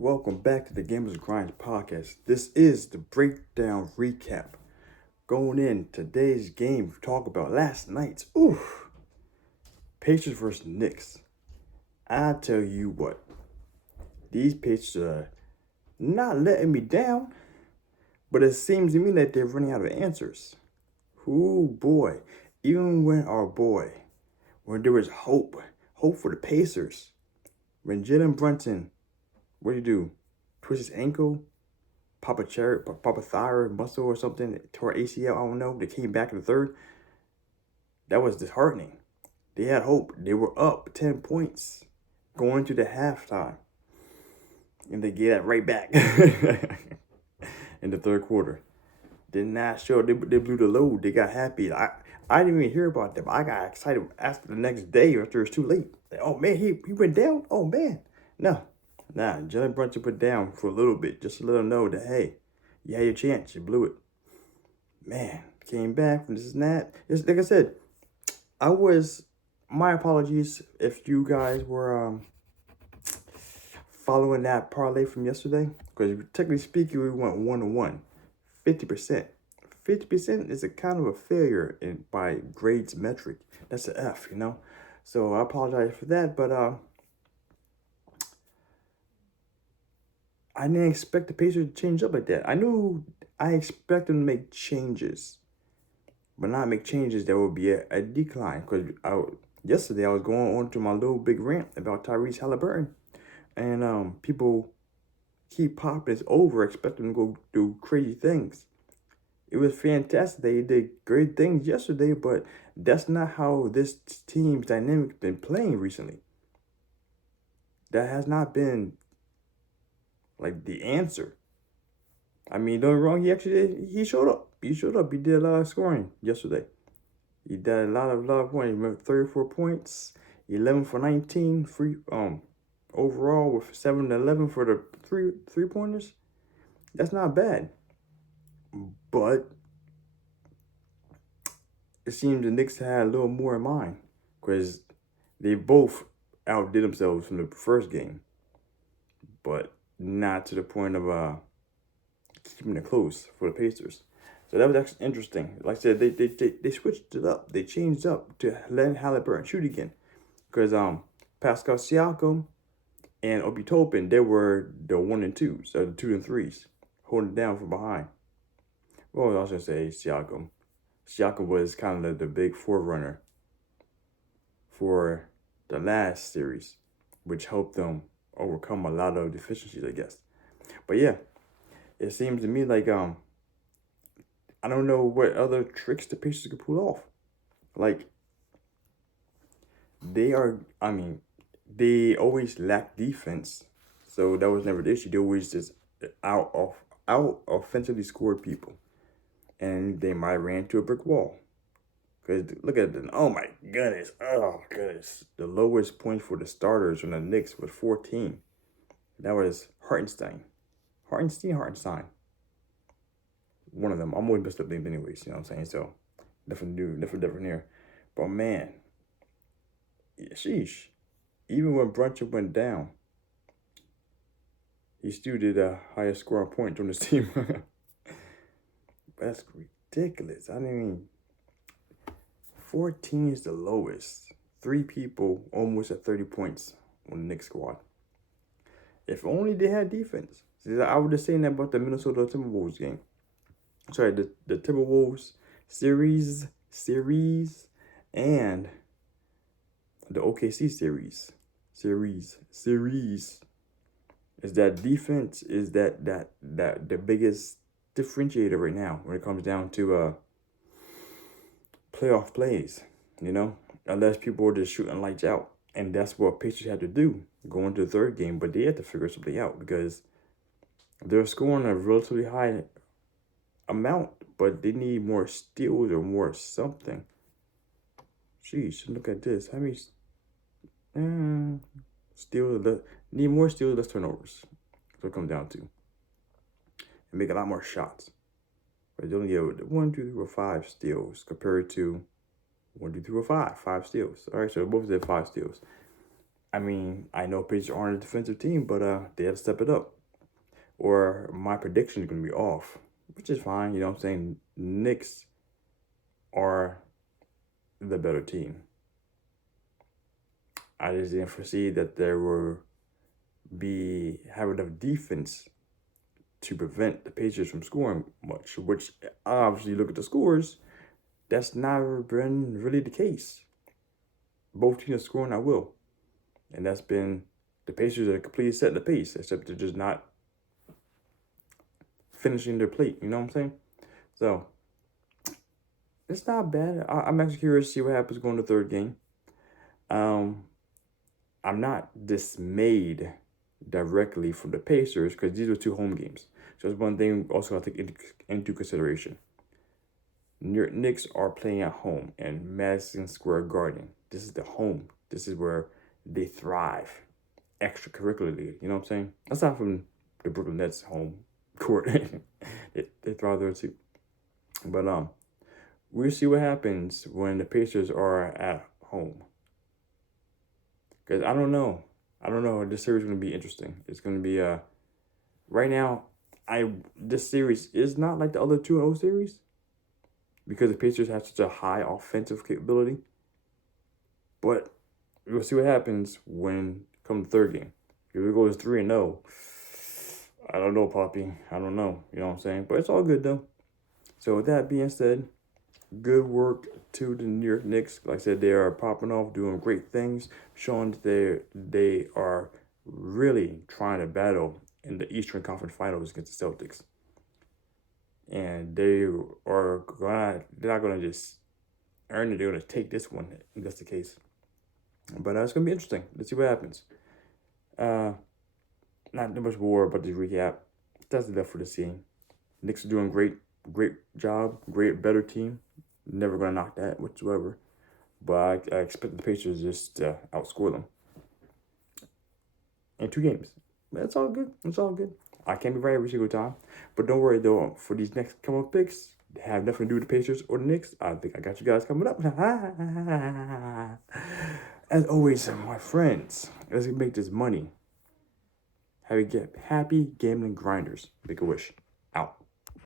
Welcome back to the Gamblersgrindpodcast. This is the breakdown recap. Going in today's game, talk about last night's Pacers versus Knicks. I tell you what, these Pacers are not letting me down, but it seems to me that they're running out of answers. Ooh boy, even when there was hope for the Pacers, when Jalen Brunson, what do you do? Twist his ankle, pop a thyroid muscle or something, tore ACL, I don't know. They came back in the third. That was disheartening. They had hope. They were up 10 points going into the halftime. And they get that right back in the third quarter. Did not show. They blew the load. They got happy. I didn't even hear about them. I got excited after the next day after it was too late. Like, oh man, he went down? Oh man. No. Nah, Jalen Brunson put down for a little bit just to let them know that, hey, you had your chance. You blew it. Man, came back from this and that. It's, like I said, my apologies if you guys were following that parlay from yesterday. Because technically speaking, we went 1-1. 50%. 50% is a kind of a failure by grades metric. That's an F, you know? So I apologize for that, but I didn't expect the Pacers to change up like that. I expect them to make changes, but not make changes that would be a decline. Because yesterday I was going on to my little big rant about Tyrese Halliburton, and people keep popping this over, expecting them to go do crazy things. It was fantastic. They did great things yesterday, but that's not how this team's dynamic been playing recently. That has not been like the answer. I mean, don't get me wrong, he showed up. He showed up. He did a lot of scoring yesterday. He did a lot of points. He made 34 points, 11 for 19, overall with 7 to 11 for the three pointers. That's not bad. But it seems the Knicks had a little more in mind because they both outdid themselves from the first game, but not to the point of keeping it close for the Pacers. So that was actually interesting. Like I said, they switched it up. They changed up to let Halliburton shoot again. Because Pascal Siakam and Obi Toppin, they were the 1 and 2s, so the 2 and 3s, holding it down from behind. Well, I was going to say Siakam. Siakam was kind of the big forerunner for the last series, which helped them overcome a lot of deficiencies, I guess. But yeah, it seems to me like I don't know what other tricks the Pacers could pull off. Like they always lack defense, so that was never the issue. They always just out offensively scored people, and they might ran to a brick wall. Cause look at them. Oh my goodness. Oh goodness. The lowest point for the starters from the Knicks was 14. That was Hartenstein. One of them. I'm always messed up names anyways, you know what I'm saying? So different here. But man, sheesh. Even when Brunson went down, he still did a higher score point on this team. That's ridiculous. I mean, 14 is the lowest. 3 people almost at 30 points on the Knicks squad. If only they had defense. See, I was just saying that about the Minnesota Timberwolves game. Sorry, the Timberwolves series and the OKC series. Is that defense is that the biggest differentiator right now when it comes down to playoff plays, you know, unless people are just shooting lights out. And that's what Pacers had to do going to the third game, but they had to figure something out because they're scoring a relatively high amount, but they need more steals or more something. Sheesh, look at this. How many steals? Need more steals, less turnovers. That's what it comes down to. And make a lot more shots. But they only get 1, 2, 3, 4, 5 steals compared to 1, 2, 3, 4, 5 steals. All right, so both did 5 steals. I mean, I know Pacers aren't a defensive team, but they have to step it up. Or my prediction is going to be off, which is fine. You know what I'm saying? Knicks are the better team. I just didn't foresee that there will have enough defense to prevent the Pacers from scoring much, which obviously look at the scores, that's never been really the case. Both teams are scoring at will. And that's been, the Pacers are completely setting the pace, except they're just not finishing their plate, you know what I'm saying? So, it's not bad. I'm actually curious to see what happens going to the third game. I'm not dismayed directly from the Pacers because these were 2 home games. So that's one thing also I take into consideration. New York Knicks are playing at home in Madison Square Garden. This is the home. This is where they thrive extracurricularly. You know what I'm saying? Aside from the Brooklyn Nets home court, they thrive there too. But we'll see what happens when the Pacers are at home. Because I don't know. This series is going to be interesting. It's going to be right now. This series is not like the other 2-0 series because the Pacers have such a high offensive capability. But we'll see what happens when come the third game. If it goes 3-0, I don't know, Poppy. I don't know. You know what I'm saying? But it's all good though. So with that being said, good work to the New York Knicks. Like I said, they are popping off, doing great things, showing that they are really trying to battle in the Eastern Conference Finals against the Celtics. And they're not gonna just earn it. They're gonna take this one if that's the case. But it's gonna be interesting. Let's see what happens. Not too much more about this recap. That's enough for the scene. Knicks are doing great job, better team. Never gonna knock that whatsoever. But I expect the Pacers just to outscore them in 2 games. But it's all good. I can't be right every single time. But don't worry though, for these next couple of picks, they have nothing to do with the Pacers or the Knicks. I think I got you guys coming up. As always, my friends, let's make this money. Happy gambling grinders. Make a wish. Out.